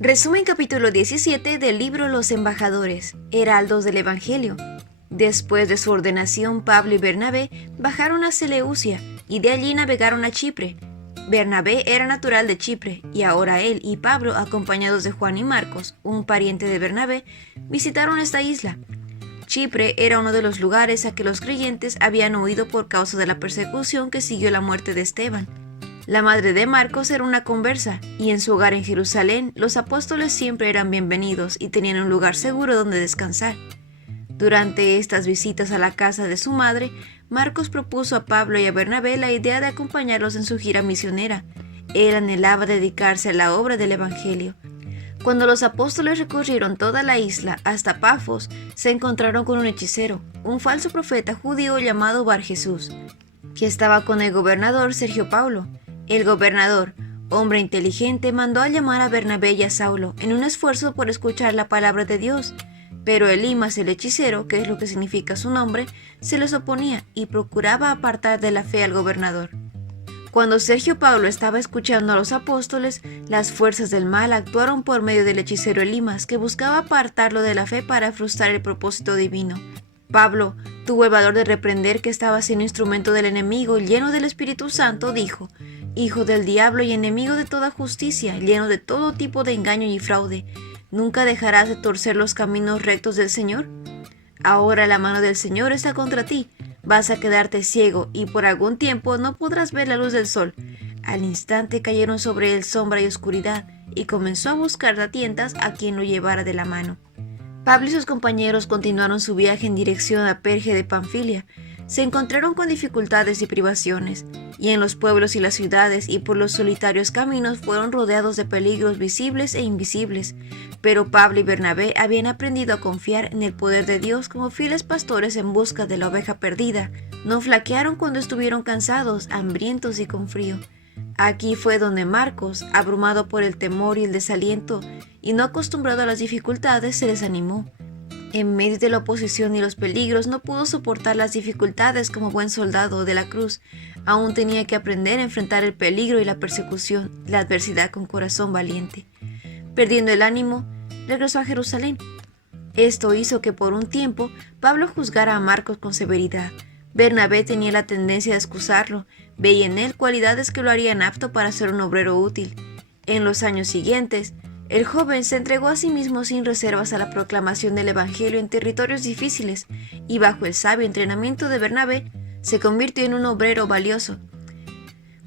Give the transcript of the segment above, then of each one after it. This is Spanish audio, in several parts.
Resumen capítulo 17 del libro Los Embajadores, Heraldos del Evangelio. Después de su ordenación, Pablo y Bernabé bajaron a Seleucia y de allí navegaron a Chipre. Bernabé era natural de Chipre y ahora él y Pablo, acompañados de Juan y Marcos, un pariente de Bernabé, visitaron esta isla. Chipre era uno de los lugares a que los creyentes habían huido por causa de la persecución que siguió la muerte de Esteban. La madre de Marcos era una conversa, y en su hogar en Jerusalén los apóstoles siempre eran bienvenidos y tenían un lugar seguro donde descansar. Durante estas visitas a la casa de su madre, Marcos propuso a Pablo y a Bernabé la idea de acompañarlos en su gira misionera. Él anhelaba dedicarse a la obra del Evangelio. Cuando los apóstoles recorrieron toda la isla hasta Pafos, se encontraron con un hechicero, un falso profeta judío llamado Bar Jesús, que estaba con el gobernador Sergio Paulo. El gobernador, hombre inteligente, mandó a llamar a Bernabé y a Saulo en un esfuerzo por escuchar la palabra de Dios. Pero Elimas, el hechicero, que es lo que significa su nombre, se les oponía y procuraba apartar de la fe al gobernador. Cuando Sergio Paulo estaba escuchando a los apóstoles, las fuerzas del mal actuaron por medio del hechicero Elimas, que buscaba apartarlo de la fe para frustrar el propósito divino. Pablo tuvo el valor de reprender que estaba siendo instrumento del enemigo y lleno del Espíritu Santo, dijo: «Hijo del diablo y enemigo de toda justicia, lleno de todo tipo de engaño y fraude, ¿nunca dejarás de torcer los caminos rectos del Señor? Ahora la mano del Señor está contra ti, vas a quedarte ciego y por algún tiempo no podrás ver la luz del sol». Al instante cayeron sobre él sombra y oscuridad, y comenzó a buscar a tientas a quien lo llevara de la mano. Pablo y sus compañeros continuaron su viaje en dirección a Perge de Panfilia. Se encontraron con dificultades y privaciones, y en los pueblos y las ciudades y por los solitarios caminos fueron rodeados de peligros visibles e invisibles. Pero Pablo y Bernabé habían aprendido a confiar en el poder de Dios como fieles pastores en busca de la oveja perdida. No flaquearon cuando estuvieron cansados, hambrientos y con frío. Aquí fue donde Marcos, abrumado por el temor y el desaliento, y no acostumbrado a las dificultades, se desanimó. En medio de la oposición y los peligros no pudo soportar las dificultades como buen soldado de la cruz. Aún tenía que aprender a enfrentar el peligro y la persecución, la adversidad con corazón valiente. Perdiendo el ánimo, regresó a Jerusalén. Esto hizo que por un tiempo Pablo juzgara a Marcos con severidad. Bernabé tenía la tendencia de excusarlo, veía en él cualidades que lo harían apto para ser un obrero útil. En los años siguientes, el joven se entregó a sí mismo sin reservas a la proclamación del Evangelio en territorios difíciles, y bajo el sabio entrenamiento de Bernabé, se convirtió en un obrero valioso.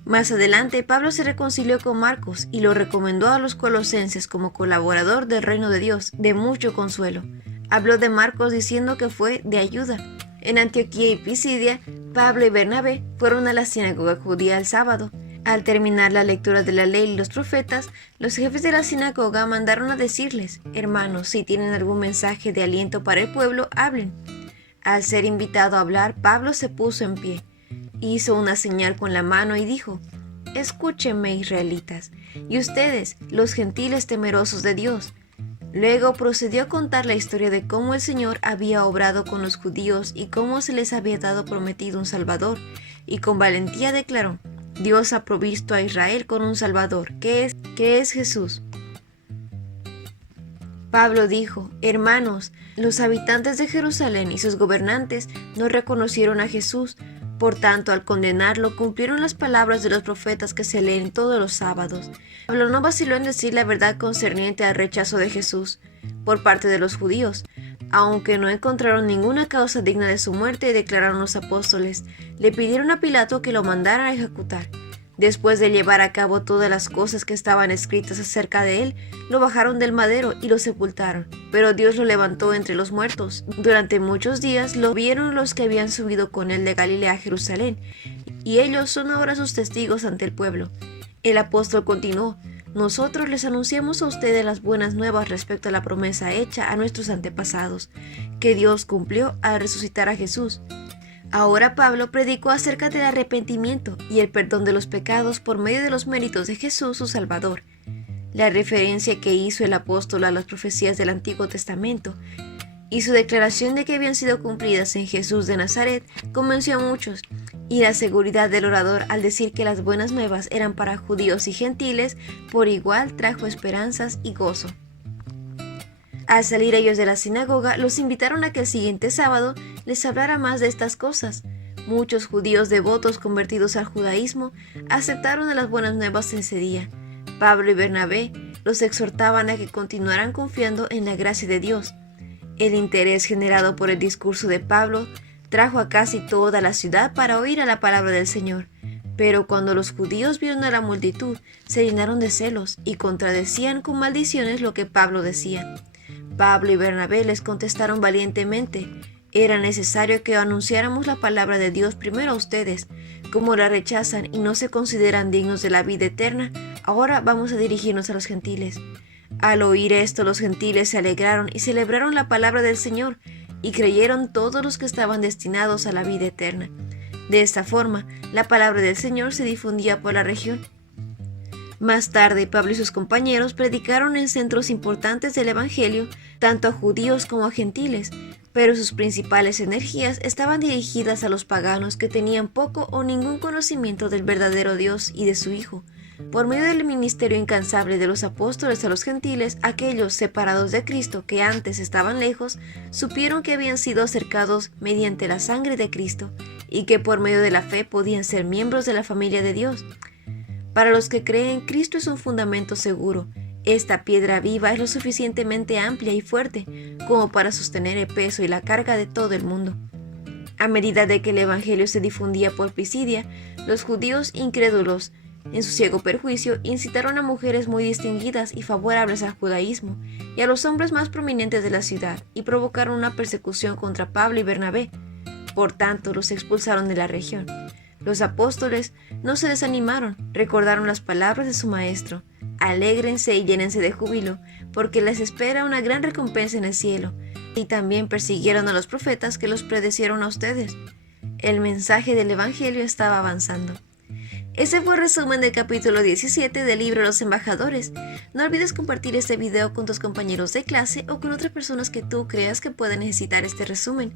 Más adelante, Pablo se reconcilió con Marcos y lo recomendó a los colosenses como colaborador del reino de Dios, de mucho consuelo. Habló de Marcos diciendo que fue de ayuda. En Antioquía y Pisidia, Pablo y Bernabé fueron a la sinagoga judía el sábado. Al terminar la lectura de la ley y los profetas, los jefes de la sinagoga mandaron a decirles: «Hermanos, si tienen algún mensaje de aliento para el pueblo, hablen». Al ser invitado a hablar, Pablo se puso en pie, hizo una señal con la mano y dijo: «Escúchenme, israelitas, y ustedes, los gentiles temerosos de Dios». Luego procedió a contar la historia de cómo el Señor había obrado con los judíos y cómo se les había dado prometido un Salvador, y con valentía declaró: «Dios ha provisto a Israel con un Salvador, que es Jesús». Pablo dijo: «Hermanos, los habitantes de Jerusalén y sus gobernantes no reconocieron a Jesús. Por tanto, al condenarlo, cumplieron las palabras de los profetas que se leen todos los sábados». Pablo no vaciló en decir la verdad concerniente al rechazo de Jesús por parte de los judíos. Aunque no encontraron ninguna causa digna de su muerte, declararon los apóstoles, le pidieron a Pilato que lo mandara a ejecutar. Después de llevar a cabo todas las cosas que estaban escritas acerca de él, lo bajaron del madero y lo sepultaron. Pero Dios lo levantó entre los muertos. Durante muchos días lo vieron los que habían subido con él de Galilea a Jerusalén, y ellos son ahora sus testigos ante el pueblo. El apóstol continuó: «Nosotros les anunciamos a ustedes las buenas nuevas respecto a la promesa hecha a nuestros antepasados, que Dios cumplió al resucitar a Jesús». Ahora Pablo predicó acerca del arrepentimiento y el perdón de los pecados por medio de los méritos de Jesús, su Salvador. La referencia que hizo el apóstol a las profecías del Antiguo Testamento y su declaración de que habían sido cumplidas en Jesús de Nazaret convenció a muchos, y la seguridad del orador al decir que las buenas nuevas eran para judíos y gentiles, por igual trajo esperanzas y gozo. Al salir ellos de la sinagoga, los invitaron a que el siguiente sábado les hablara más de estas cosas. Muchos judíos devotos convertidos al judaísmo aceptaron a las buenas nuevas ese día. Pablo y Bernabé los exhortaban a que continuaran confiando en la gracia de Dios. El interés generado por el discurso de Pablo trajo a casi toda la ciudad para oír a la palabra del Señor. Pero cuando los judíos vieron a la multitud, se llenaron de celos y contradecían con maldiciones lo que Pablo decía. Pablo y Bernabé les contestaron valientemente: era necesario que anunciáramos la palabra de Dios primero a ustedes. Como la rechazan y no se consideran dignos de la vida eterna, ahora vamos a dirigirnos a los gentiles. Al oír esto, los gentiles se alegraron y celebraron la palabra del Señor, y creyeron todos los que estaban destinados a la vida eterna. De esta forma, la palabra del Señor se difundía por la región. Más tarde, Pablo y sus compañeros predicaron en centros importantes del Evangelio, tanto a judíos como a gentiles, pero sus principales energías estaban dirigidas a los paganos que tenían poco o ningún conocimiento del verdadero Dios y de su Hijo. Por medio del ministerio incansable de los apóstoles a los gentiles, aquellos separados de Cristo que antes estaban lejos, supieron que habían sido acercados mediante la sangre de Cristo y que por medio de la fe podían ser miembros de la familia de Dios. Para los que creen, Cristo es un fundamento seguro. Esta piedra viva es lo suficientemente amplia y fuerte como para sostener el peso y la carga de todo el mundo. A medida de que el Evangelio se difundía por Pisidia, los judíos incrédulos, en su ciego perjuicio, incitaron a mujeres muy distinguidas y favorables al judaísmo y a los hombres más prominentes de la ciudad, y provocaron una persecución contra Pablo y Bernabé. Por tanto, los expulsaron de la región. Los apóstoles no se desanimaron, recordaron las palabras de su maestro: alégrense y llénense de júbilo, porque les espera una gran recompensa en el cielo. Y también persiguieron a los profetas que los predecieron a ustedes. El mensaje del Evangelio estaba avanzando. Ese fue el resumen del capítulo 17 del libro Los Embajadores. No olvides compartir este video con tus compañeros de clase o con otras personas que tú creas que pueden necesitar este resumen.